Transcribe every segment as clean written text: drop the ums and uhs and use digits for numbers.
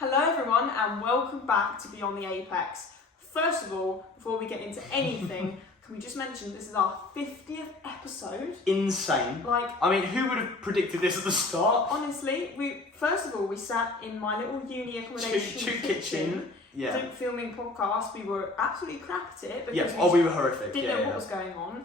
Hello everyone and welcome back to Beyond the Apex. First of all, before we get into anything, can we just mention this is our 50th episode? Insane. I mean, who would have predicted this at the start? Honestly, we sat in my little uni accommodation kitchen. Yeah. Filming podcasts. We were absolutely crap at it because we were horrific. Didn't know what was going on.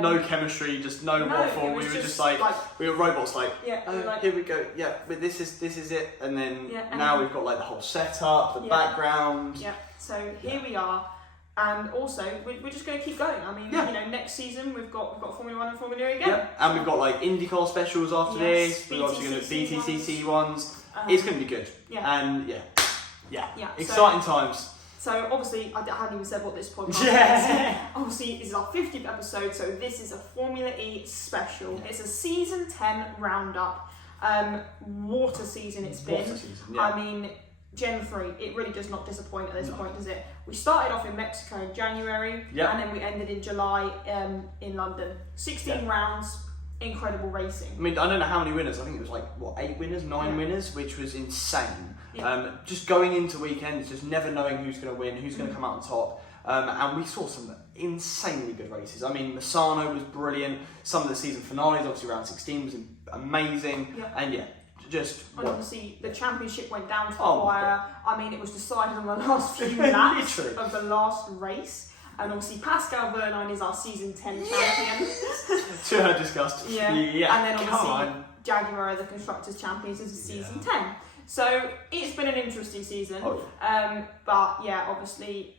No chemistry, just no waffle. We were just like we were robots. Here we go. Yeah, but this is it. And then now we've got like the whole setup, the background. Yeah. So here we are, and also we're just going to keep going. I mean, next season we've got Formula 1 and Formula E again. Yeah, and we've got like IndyCar specials after this. We're obviously going to BTCC ones. It's going to be good. Yeah. And exciting times. So obviously, I hadn't even said what this podcast is. Obviously, this is our 50th episode, so this is a Formula E special. It's a season 10 roundup. Water season it's been. I mean, Gen 3, it really does not disappoint at this point, does it? We started off in Mexico in January, and then we ended in July in London. 16 rounds. Incredible racing. I mean, I don't know how many winners. I think it was 8 winners, 9 winners, which was insane. Just going into weekends, just never knowing who's going to win, who's going to come out on top. And we saw some insanely good races. I mean, Misano was brilliant. Some of the season finales, obviously round 16, was amazing. And obviously the championship went down to the wire. I mean, it was decided on the last few laps of the last race. And obviously Pascal Wehrlein is our season 10 champion. To her disgust. Yeah. And then obviously Jaguar are the constructors champions as a season 10. So it's been an interesting season. But obviously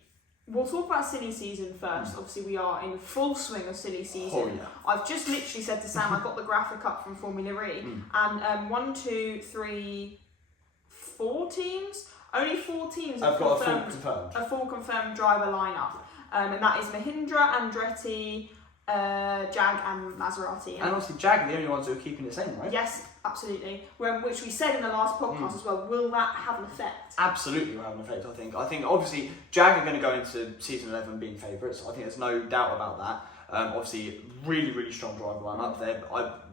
we'll talk about silly season first. Obviously we are in full swing of silly season. I've just literally said to Sam, I got the graphic up from Formula E, and 1, 2, 3, 4 teams. Only 4 teams have got a full confirmed driver lineup. And that is Mahindra, Andretti, Jag and Maserati. And obviously Jag are the only ones who are keeping it same, right? Yes, absolutely. Which we said in the last podcast as well. Will that have an effect? Absolutely will have an effect, I think. I think obviously Jag are going to go into season 11 being favourites. I think there's no doubt about that. Obviously, really, really strong driver lineup there.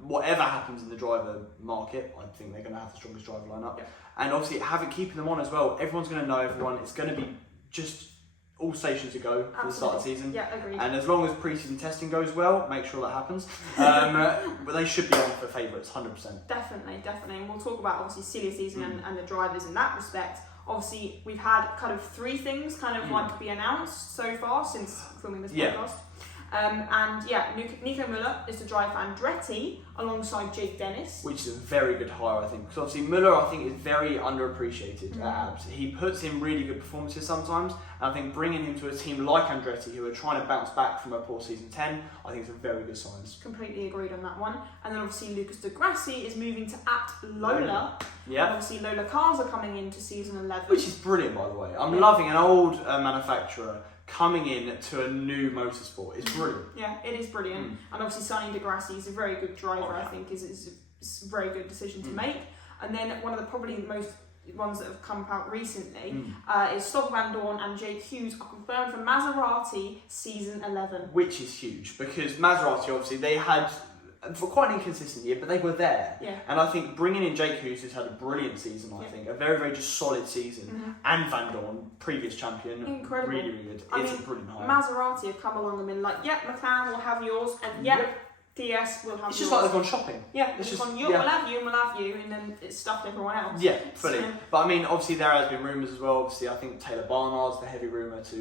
Whatever happens in the driver market, I think they're going to have the strongest driver lineup. And obviously, keeping them on as well, everyone's going to know everyone. It's going to be just all stations to go for the start of the season. Yeah, agreed. And as long as pre-season testing goes well, make sure that happens. But they should be on for favourites, 100%. Definitely. And we'll talk about obviously silly season and the drivers in that respect. Obviously, we've had kind of 3 things be announced so far since filming this podcast. Nico Müller is to drive for Andretti alongside Jake Dennis. Which is a very good hire, I think. Because obviously Müller, I think, is very underappreciated at Abs. He puts in really good performances sometimes. And I think bringing him to a team like Andretti, who are trying to bounce back from a poor season 10, I think it's a very good sign. Completely agreed on that one. And then obviously Lucas Di Grassi is moving to Lola. Yeah. And obviously Lola cars are coming into season 11. Which is brilliant, by the way. I'm loving an old manufacturer coming in to a new motorsport. It's brilliant. Yeah, it is brilliant. And obviously Sonny Di Grassi is a very good driver, I think. It's a very good decision to make. And then one of the probably most ones that have come out recently is Stoffel Van Dorn and Jake Hughes are confirmed for Maserati season 11. Which is huge, because Maserati, obviously, they had for quite an inconsistent year, but they were there. Yeah. And I think bringing in Jake Hughes, who's had a brilliant season, I think, a very, very just solid season, and Van Dorn, previous champion, incredible, really, really good. It's a brilliant hire. Maserati have come along and been like, McLaren will have yours, and DS will have yours. It's just like they've gone shopping. Yeah, it's just gone, we'll have you, and we'll have you, and then it's stuffed everyone else. Yeah, fully. But I mean, obviously there has been rumours as well. Obviously, I think Taylor Barnard's the heavy rumour to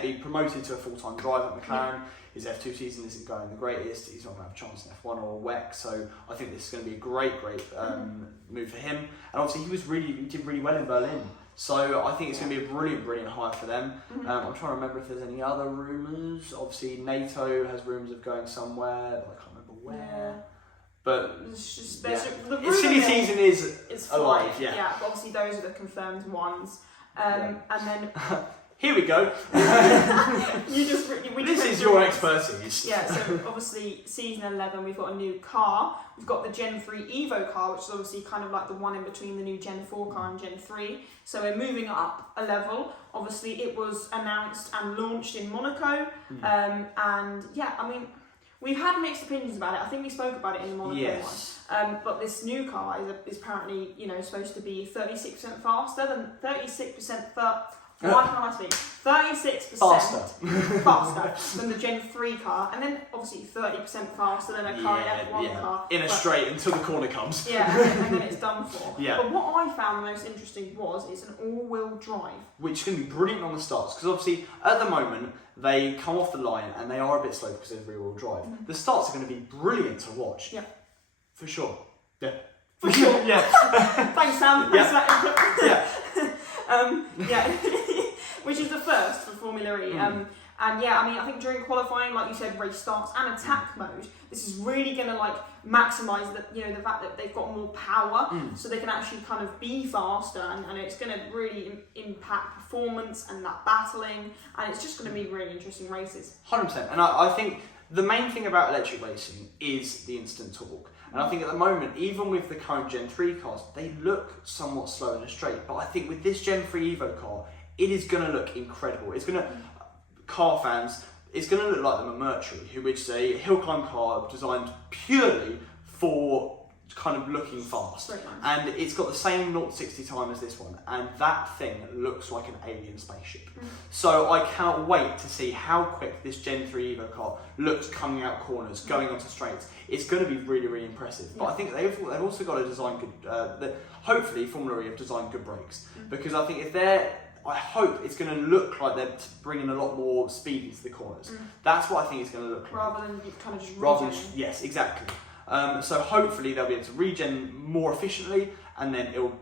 be promoted to a full-time driver at McLaren. His F2 season isn't going the greatest. He's not going to have a chance in F1 or a WEC. So I think this is going to be a great move for him. And obviously he did really well in Berlin. So I think it's going to be a brilliant hire for them. I'm trying to remember if there's any other rumours. Obviously NATO has rumours of going somewhere, but I can't remember where. But it's just the silly season is alive. Yeah, but obviously those are the confirmed ones. And then here we go. This is your expertise. Yeah, so obviously season 11 we've got a new car. We've got the Gen 3 Evo car, which is obviously kind of like the one in between the new Gen 4 car and Gen 3. So we're moving up a level. Obviously it was announced and launched in Monaco. we've had mixed opinions about it. I think we spoke about it in the Monaco one. But this new car is apparently, supposed to be 36% faster than 36% why can't I speak? 36% faster than the Gen 3 car, and then obviously 30% faster than a current F1 car. In a straight until the corner comes. Yeah, and then it's done for. Yeah. But what I found the most interesting was it's an all-wheel drive. Which is going to be brilliant on the starts, because obviously at the moment they come off the line and they are a bit slow because they're rear-wheel drive. Mm-hmm. The starts are going to be brilliant to watch. Yeah. For sure. Yeah. For sure. Yeah. Thanks, Sam. Yeah. Yeah. Which is the first for Formula E. And yeah, I mean, I think during qualifying, like you said, race starts and attack mode, this is really going to maximise the fact that they've got more power, so they can actually kind of be faster, and it's going to really impact performance and that battling, and it's just going to be really interesting races. 100%. And I think the main thing about electric racing is the instant torque. And I think at the moment, even with the current Gen 3 cars, they look somewhat slow in a straight. But I think with this Gen 3 Evo car, it is going to look incredible. It's going to, car fans, it's going to look like the Mercury, which is a hill climb car designed purely for kind of looking fast. And it's got the same 0 to 60 time as this one, and that thing looks like an alien spaceship. So I cannot wait to see how quick this Gen 3 Evo car looks coming out corners, going onto straights. It's going to be really, really impressive. But I think they've also got to design good, hopefully Formula E have designed good brakes, because I think I hope it's going to look like they're bringing a lot more speed into the corners. That's what I think it's going to look like. Rather than kind of just regen. Yes, exactly. So hopefully they'll be able to regen more efficiently, and then it'll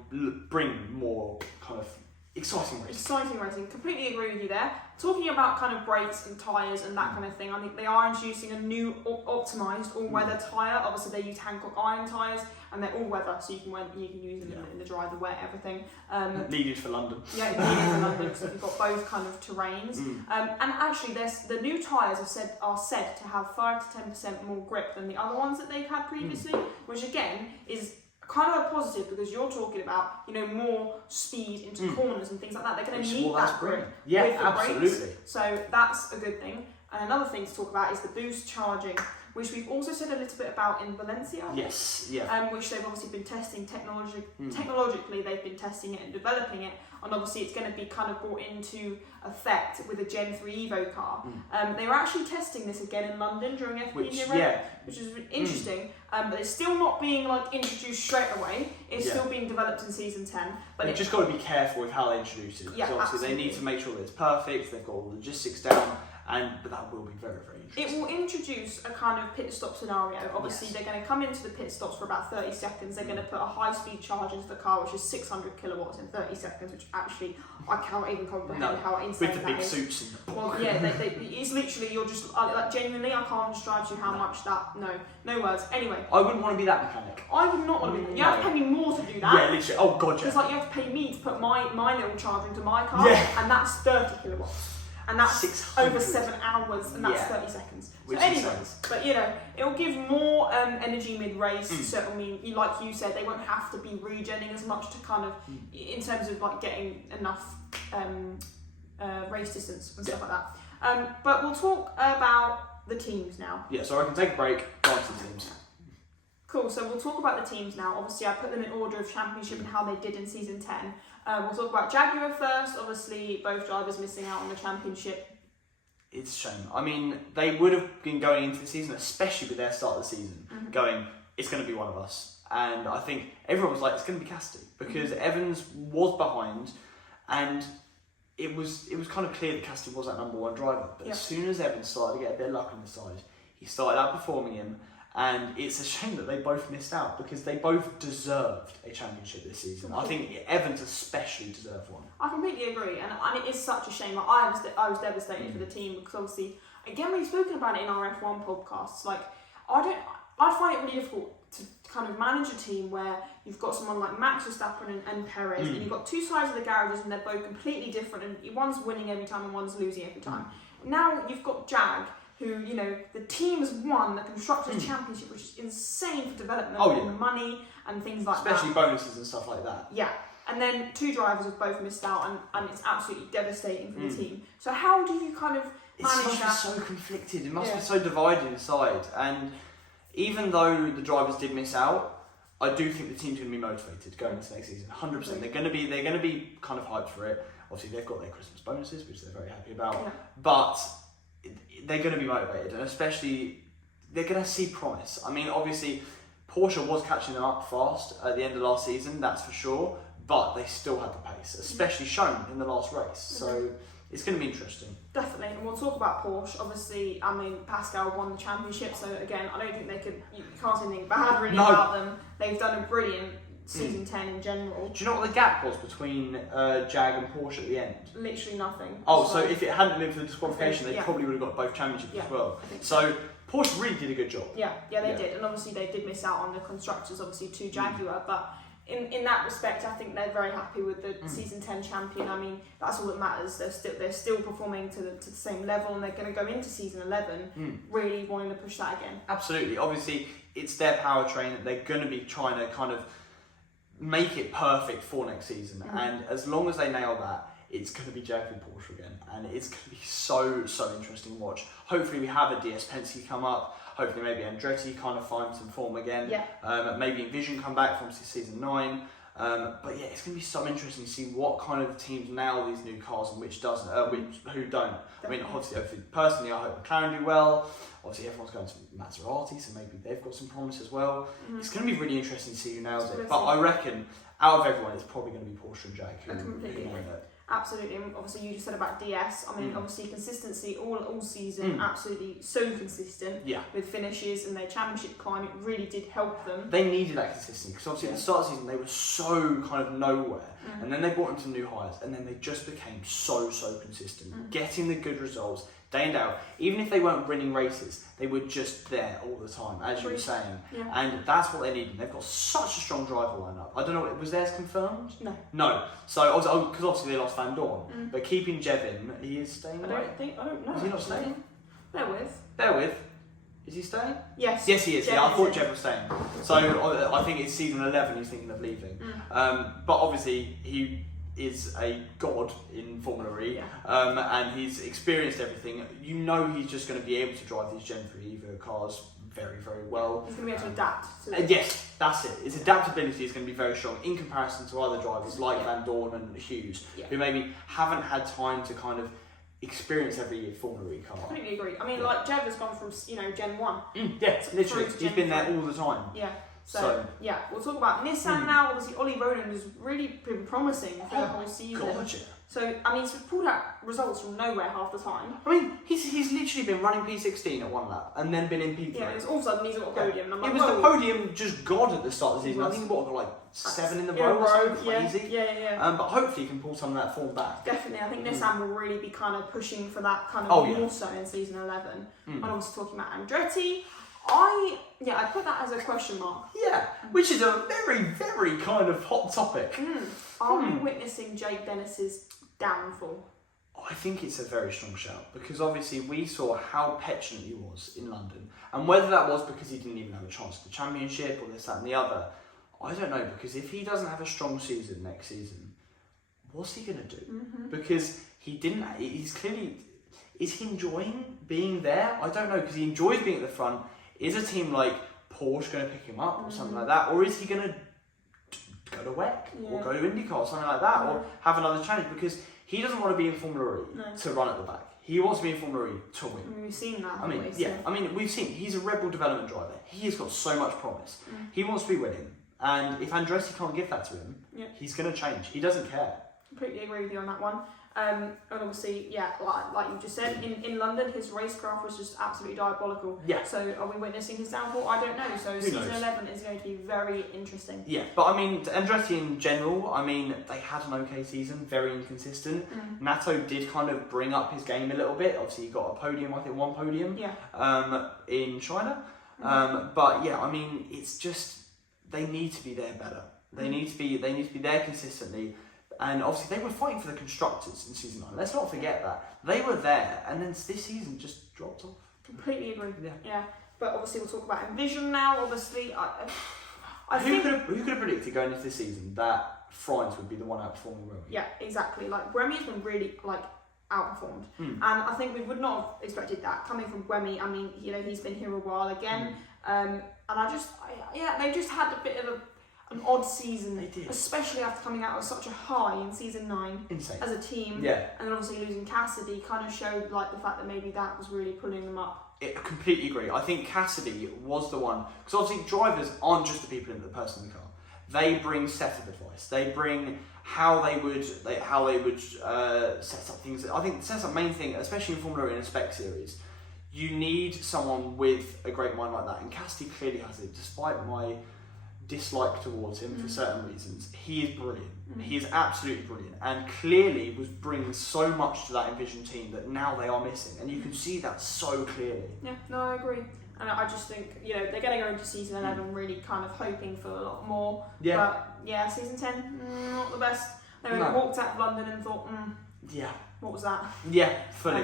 bring more kind of exciting racing. Exciting racing. Completely agree with you there. Talking about kind of brakes and tyres and that kind of thing, I think they are introducing a new optimised all-weather tyre. Obviously they use Hankook iron tyres, and they're all-weather, so you can use them in the dry, the wet, everything. Needed for London. Yeah, needed for London, because you've got both kind of terrains. And actually, the new tyres are said to have 5 to 10% more grip than the other ones that they've had previously, which again is kind of a positive, because you're talking about more speed into corners and things like that. They're going to need that grip with the absolutely. brakes. So that's a good thing. And another thing to talk about is the boost charging, which we've also said a little bit about in Valencia. Yes, yeah. Which they've obviously been testing technologically, they've been testing it and developing it, and obviously it's going to be kind of brought into effect with a Gen 3 Evo car. They were actually testing this again in London during FP, which is interesting, but it's still not being introduced straight away. It's still being developed in season 10. But they've just got to be careful with how they introduce it, because obviously they need to make sure that it's perfect, they've got all the logistics down. But that will be very, very interesting. It will introduce a kind of pit stop scenario. Obviously, they're going to come into the pit stops for about 30 seconds. They're going to put a high-speed charge into the car, which is 600 kilowatts in 30 seconds, which actually, I can't even comprehend how insane that is. With the big suits. Well, yeah, it's literally, you're just, genuinely, I can't describe to you how much that, no words. Anyway. I wouldn't want to be that mechanic. I would not want to be that. You have to pay me more to do that. Yeah, literally. Oh, God, yeah. Because, you have to pay me to put my little charger into my car, and that's 30 kilowatts. And that's over 7 hours, and that's 30 seconds. So anyways, but it'll give more energy mid-race. So I mean, like you said, they won't have to be regenning as much to kind of, in terms of getting enough race distance and stuff like that. But we'll talk about the teams now. Yeah, so I can take a break, go on to the teams. Cool, so we'll talk about the teams now. Obviously, I put them in order of championship and how they did in season 10. We'll talk about Jaguar first. Obviously, both drivers missing out on the championship. It's a shame. I mean, they would have been going into the season, especially with their start of the season, going, it's going to be one of us. And I think everyone was like, it's going to be Casti, because Evans was behind, and it was kind of clear that Casti was that number one driver. But as soon as Evans started to get a bit of luck on his side, he started outperforming him. And it's a shame that they both missed out, because they both deserved a championship this season. I think Evans especially deserved one. I completely agree, and it is such a shame. I was devastated for the team, because obviously, again, we've spoken about it in our F1 podcasts. I find it really difficult to kind of manage a team where you've got someone like Max Verstappen and Perez, and you've got two sides of the garages, and they're both completely different, and one's winning every time and one's losing every time. Now you've got Jag, who, the team has won the Constructors' Championship, which is insane for development and money and things like that. Especially bonuses and stuff like that. Yeah. And then two drivers have both missed out, and it's absolutely devastating for the team. So how do you kind of It must be so conflicted. It must be so divided inside. And even though the drivers did miss out, I do think the team's going to be motivated going into next season. 100%. They're going to be kind of hyped for it. Obviously, they've got their Christmas bonuses, which they're very happy about. Yeah. But they're going to be motivated, and especially they're going to see promise. I mean, obviously, Porsche was catching them up fast at the end of last season, that's for sure. But they still had the pace, especially shown in the last race. So it's going to be interesting. Definitely, and we'll talk about Porsche. Obviously, I mean, Pascal won the championship, so again, I don't think you can't say anything bad really about them. They've done a brilliant season 10 in general. Do you know what the gap was between Jag and Porsche at the end? Literally nothing. Oh, so if it hadn't been for the disqualification, they probably would have got both championships as well. So Porsche really did a good job. Yeah, they did, and obviously they did miss out on the constructors, obviously to Jaguar, but in that respect, I think they're very happy with the season 10 champion. I mean, that's all that matters. They're still performing to the same level, and they're going to go into season 11 really wanting to push that again. Absolutely. Obviously, it's their powertrain that they're going to be trying to kind of make it perfect for next season. And as long as they nail that, it's going to be Jaguar Porsche again, and it's going to be so interesting to watch. Hopefully, we have a DS Penske come up. Hopefully maybe Andretti kind of finds some form again. Yeah. Maybe Envision come back from season 9. But yeah, it's going to be so interesting to see what kind of teams nail these new cars and which doesn't, who don't. I mean, obviously, personally, I hope McLaren do well. Obviously, everyone's going to Maserati, so maybe they've got some promise as well. It's going to be really interesting to see who nails it. But I reckon, out of everyone, it's probably going to be Porsche and Jag who nail it. Absolutely, and obviously you just said about DS. I mean, obviously consistency all season, absolutely so consistent with finishes, and their championship climb, it really did help them. They needed that consistency because obviously at the start of the season they were so kind of nowhere, and then they brought in some new hires, and then they just became so consistent, getting the good results day and day out. Even if they weren't winning races, they were just there all the time, as you were saying. Yeah. And that's what they needed. They've got such a strong driver lineup. I don't know, was theirs confirmed? No. So, because obviously they lost Van Dorn, but keeping Jevin, he is staying, right? I don't know. Is he not staying? Bear with. Is he staying? Yes. Yes, he is. I thought Jev was staying. So I think it's season 11 he's thinking of leaving. But obviously he is a god in Formula E, and he's experienced everything. You know he's just going to be able to drive these Gen 3 Evo cars very well. He's going to be able to adapt to it. Yes, that's it. His adaptability is going to be very strong in comparison to other drivers like Van Dorn and Hughes, who maybe haven't had time to kind of experience every Formula E car. I completely agree. I mean, like Jev has gone from Gen 1. Literally. He's been there all the time. Yeah. So we'll talk about Nissan now. Obviously, Ollie Ronan has really been promising for the whole season. God, yeah. So, I mean, he's pulled out results from nowhere half the time. I mean, he's literally been running P16 at one lap and then been in P3. Yeah, and all of a sudden he's got a podium. And I'm like, it was the podium just God at the start of the season. I think he got like 7 in the row or something crazy. Yeah. But hopefully he can pull some of that form back. Definitely. I think Nissan will really be kind of pushing for that kind of more so in season 11. And obviously talking about Andretti. I put that as a question mark. Yeah, which is a very kind of hot topic. Are we witnessing Jake Dennis's downfall? I think it's a very strong shout because obviously we saw how petulant he was in London, and whether that was because he didn't even have a chance at the championship or this, that and the other, I don't know, because if he doesn't have a strong season next season, what's he going to do? Because he's clearly, is he enjoying being there? I don't know, because he enjoys being at the front. Is a team like Porsche going to pick him up or something like that? Or is he going to go to WEC or go to IndyCar or something like that or have another challenge? Because he doesn't want to be in Formula E to run at the back. He wants to be in Formula E to win. We've seen that. We've seen he's a rebel development driver. He has got so much promise. He wants to be winning. And if Andretti can't give that to him, he's going to change. He doesn't care. Completely agree with you on that one. And obviously, like you just said, in London, his racecraft was just absolutely diabolical. Yeah. So are we witnessing his downfall? I don't know. So season 11 is going to be very interesting. Yeah, but I mean, Andretti in general, I mean, they had an okay season, very inconsistent. Nato did kind of bring up his game a little bit. Obviously, he got a podium, I think one podium. In China. But yeah, I mean, it's just they need to be there better. They need to be there consistently. And obviously they were fighting for the constructors in season 9. Let's not forget that. They were there, and then this season just dropped off. Completely agree. Yeah. But obviously we'll talk about Envision now. Obviously, who could have predicted going into this season that Friends would be the one outperforming Remy? Yeah, exactly. Like Remy has been really outperformed. And I think we would not have expected that coming from Gwemi. I mean, he's been here a while again. And they just had a bit of an odd season. They did. Especially after coming out of such a high in season 9. Insane. As a team. Yeah. And then obviously losing Cassidy kind of showed the fact that maybe that was really pulling them up. I completely agree. I think Cassidy was the one, because obviously drivers aren't just the people in the person in the car. They bring set of advice. They bring how they would set up things. I think that's the main thing, especially in Formula E in a spec series. You need someone with a great mind like that, and Cassidy clearly has it. Despite my dislike towards him for certain reasons, he is brilliant. He is absolutely brilliant, and clearly was bringing so much to that Envision team that now they are missing, and you can see that so clearly. Yeah, no, I agree. And I just think, they're going to go into season 11 really kind of hoping for a lot more. Yeah. But yeah, season 10, not the best. They walked out of London and thought, what was that? Yeah, fully.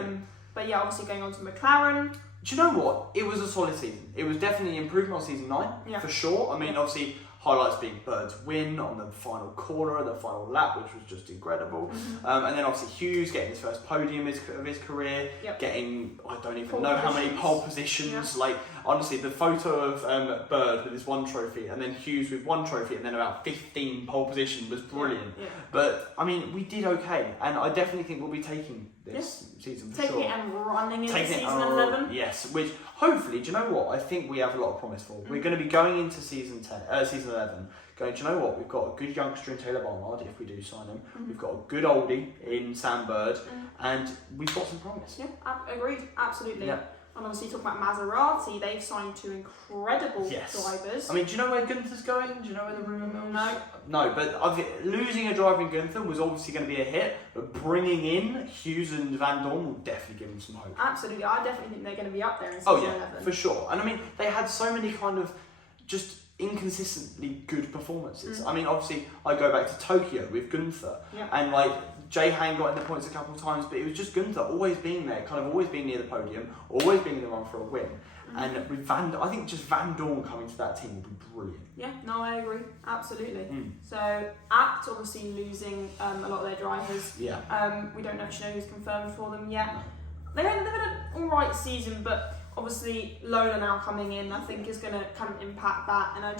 But yeah, obviously going on to McLaren. Do you know what? It was a solid season. It was definitely an improvement on season 9, for sure. I mean, obviously, highlights being Bird's win on the final corner, the final lap, which was just incredible. And then obviously Hughes getting his first podium of his career, getting, I don't even know how many pole positions. Like, honestly, the photo of Bird with his one trophy and then Hughes with one trophy and then about 15 pole positions was brilliant. But, I mean, we did okay. And I definitely think we'll be taking this season for sure. Taking it and running into season 11. Yes, which hopefully, do you know what? I think we have a lot of promise for. We're going to be going into season 11, going, do you know what? We've got a good youngster in Taylor Barnard, if we do sign him. We've got a good oldie in Sam Bird, and we've got some promise. Yeah, agreed, absolutely. Yeah. And obviously, talking about Maserati, they've signed 2 incredible drivers. I mean, do you know where Gunther's going? Do you know where the rumour mills? No. No, but losing a driver in Gunther was obviously going to be a hit, but bringing in Hughes and Van Dorn will definitely give them some hope. Absolutely, I definitely think they're going to be up there in season 11. For sure. And I mean, they had so many kind of just inconsistently good performances. I mean, obviously, I go back to Tokyo with Gunther, and Jay Hane got in the points a couple of times, but it was just Gunther always being there, kind of always being near the podium, always being in the run for a win. And with I think just Van Dorn coming to that team will be brilliant. Yeah, no, I agree, absolutely. So Apt obviously losing a lot of their drivers. Yeah. We don't actually know who's confirmed for them yet. They've had an alright season, but obviously Lola now coming in, I think is going to kind of impact that. And I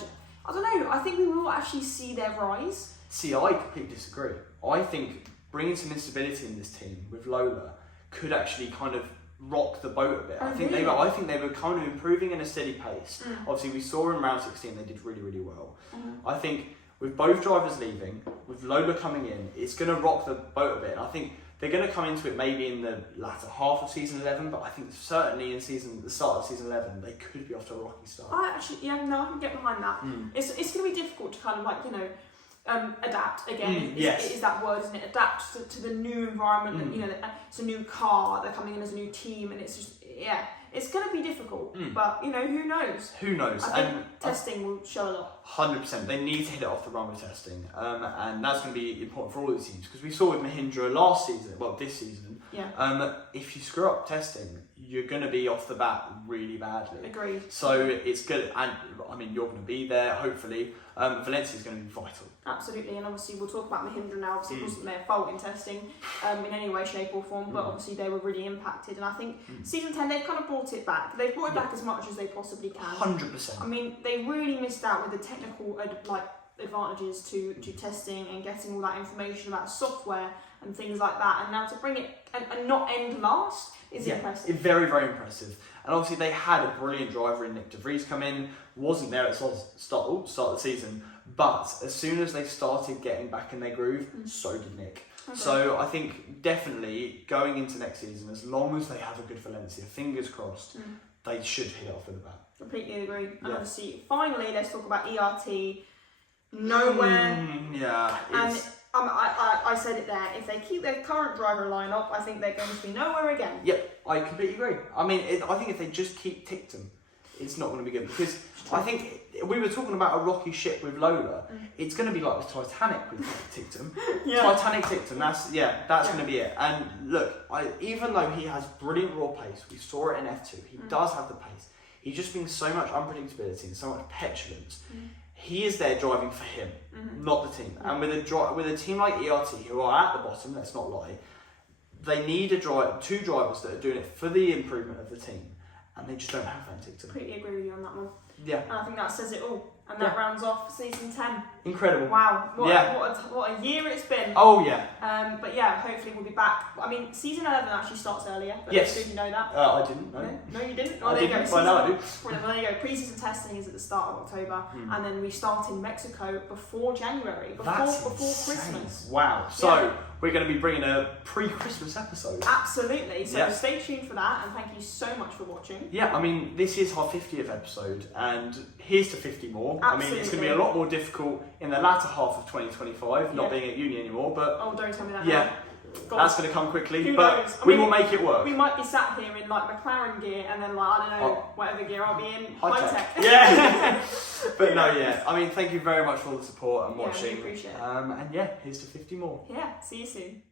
don't know, I think we will actually see their rise. See, I completely disagree. I think bringing some instability in this team with Lola could actually kind of rock the boat a bit. I think they were kind of improving in a steady pace. Obviously, we saw in round 16 they did really, really well. I think with both drivers leaving, with Lola coming in, it's going to rock the boat a bit. And I think they're going to come into it maybe in the latter half of season 11, but I think certainly in the start of season 11, they could be off to a rocky start. I can get behind that. It's going to be difficult to kind of adapt again. Is that word, isn't it? Adapt to the new environment. It's a new car. They're coming in as a new team, and it's just it's going to be difficult. But who knows? Who knows? I think testing will show a lot. 100%. They need to hit it off the run with testing, and that's going to be important for all these teams because we saw with Mahindra last season. Well, this season. Yeah. If you screw up testing, you're going to be off the bat really badly. Agreed. So it's good, and I mean you're going to be there. Hopefully, Valencia is going to be vital. Absolutely, and obviously we'll talk about Mahindra now. Obviously, it wasn't their fault in testing in any way, shape, or form, but obviously they were really impacted. And I think season 10 they've kind of brought it back. They've brought it back as much as they possibly can. 100%. I mean, they really missed out with the technical advantages to testing and getting all that information about software and things like that. And now to bring it and not end last is impressive. Very, very impressive. And obviously they had a brilliant driver in Nick de Vries come in. Wasn't there at the start of the season, but as soon as they started getting back in their groove, so did Nick. Okay. So I think definitely going into next season, as long as they have a good Valencia, fingers crossed, they should hit off with the bat. Completely agree. And obviously, finally, let's talk about ERT. Nowhere. And I said it there. If they keep their current driver lineup, I think they're going to be nowhere again. Yep, I completely agree. I mean, I think if they just keep Tictum, it's not going to be good because I think we were talking about a rocky ship with Lola. It's going to be like the Titanic with Tictum. Titanic Tictum. That's going to be it. And look, even though he has brilliant raw pace, we saw it in F2. He does have the pace. He just brings so much unpredictability and so much petulance. He is there driving for him, not the team. And with a team like ERT, who are at the bottom, let's not lie, they need two drivers that are doing it for the improvement of the team, and they just don't have that in TikTok. Completely agree with you on that one. Yeah. And I think that says it all. And that rounds off season 10. Incredible. Wow. What a year it's been. Oh, yeah. But yeah, hopefully we'll be back. I mean, season 11 actually starts earlier. But yes. Did you know that? I didn't, no. No, you didn't? I didn't, but now I do. Well, there you go. Pre-season testing is at the start of October. And then we start in Mexico before January. Before Christmas. Wow. So we're going to be bringing a pre-Christmas episode. Absolutely. So stay tuned for that, and thank you so much for watching. Yeah, I mean, this is our 50th episode, and here's to 50 more. Absolutely. I mean, it's going to be a lot more difficult in the latter half of 2025, not being at uni anymore, but... Oh, don't tell me that now. That's going to come quickly, Who but knows? we will make it work. We might be sat here in like McLaren gear, and then like, I don't know, whatever gear I'll be in, high tech. Yeah. But no, I mean, thank you very much for all the support and watching. We appreciate it. And yeah, here's to 50 more. Yeah, see you soon.